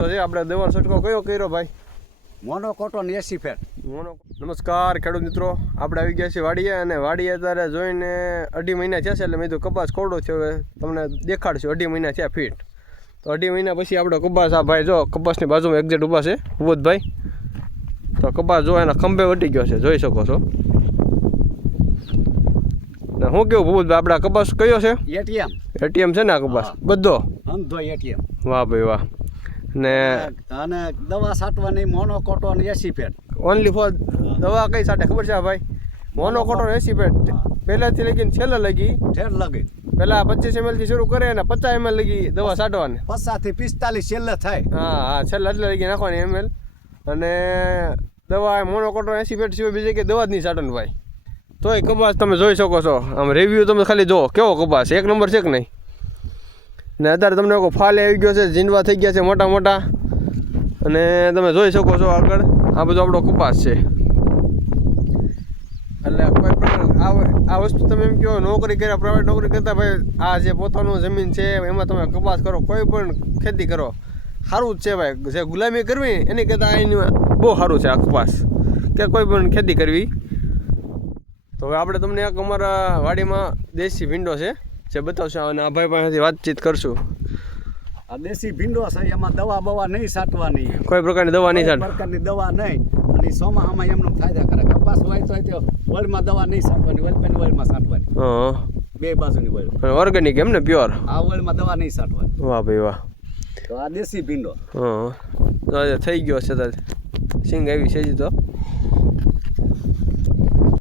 આપણે દવાનો છંટકાવ કયો કર્યો ભાઈ? મોનોકોટોન 80 ફેટ. નમસ્કાર ખેડૂત મિત્રો, આપણે આવી ગયા છીએ વાડીએ અને વાડીએ અત્યારે જોઈને 2.5 મહિના થયા છે એટલે મેં તો કપાસ કોરડો થયો હવે તમને દેખાડશું. 2.5 મહિના થયા ફીટ તો 2.5 મહિના પછી આપણે કપાસ આ ભાઈ જો કપાસની બાજુમાં એક્ઝેક્ટ ઊભા છે ભૂપતભાઈ. તો કપાસ જો એના ખંભે વટી ગયો છે, જોઈ શકો છો. ને શું કેવું ભૂપતભાઈ, આપણે કપાસ કયો છે? એટીએમ છે ને આ કપાસ બધો? અંધો એટીએમ. વાહ ભાઈ વાહ. ને અને દવા છાંટવાની મોનોકોટોન 80 ફેટ. ઓનલી ફોર દવા કઈ છાંટે ખબર છે ભાઈ? મોનોકોટોન 80 ફેટ પહેલાથી લગીને છેલ્લે લગી ઠેર લગી પહેલા 25 ml થી શરૂ કરે અને 50 ml લગી દવા છાંટવાની. 50 થી 45 છેલ્લે થાય. હા છેલ્લે એટલે લગી નાખવાની ml. અને દવા મોનોકોટોન 80 ફેટ સિવાય બીજી કે દવા જ નહીં છાંટવાની ભાઈ. તોય કપાસ તમે જોઈ શકો છો, આમ રિવ્યુ તમે ખાલી જુઓ કેવો કપાસ એક નંબર છે કે નહીં. ને અત્યારે તમને કોઈ ફાલે આવી ગયો છે, જીંડવા થઈ ગયા છે મોટા મોટા અને તમે જોઈ શકો છો આગળ આ બધો આપણો કપાસ છે. એટલે કોઈ પણ આ વસ્તુ તમે એમ કહો નોકરી કર્યા પ્રાઇવેટ નોકરી કરતા ભાઈ આ જે પોતાનું જમીન છે એમાં તમે કપાસ કરો, કોઈ પણ ખેતી કરો સારું જ છે ભાઈ. જે ગુલામી કરવી એની કરતાં એની બહુ સારું છે આ કપાસ કે કોઈ પણ ખેતી કરવી. તો હવે આપણે તમને એક અમારા વાડીમાં દેશી ભીંડો છે જે બતાવશું અને આ ભાઈ પાસેથી વાતચીત કરશું. આ દેશી ભીંડો છે એમાં દવા બવા નહીં છાંટવાની, કોઈ પ્રકારની દવા નહીં છાંટ, પ્રકારની દવા નહીં. અને ચોમાસામાં એમનું ફાયદા કરે. કપાસ હોય તો વળમાં દવા નહીં છાંટવાની, વલપેની વળમાં છાંટવાની. હા બે બાજુની વળ ઓર્ગેનિક એમ ને પ્યોર? આ વળમાં દવા નહીં છાંટવાની. વાહ ભાઈ વાહ. તો આ દેશી ભીંડો હા થઈ ગયો છે તારે સિંગ આવી છે તો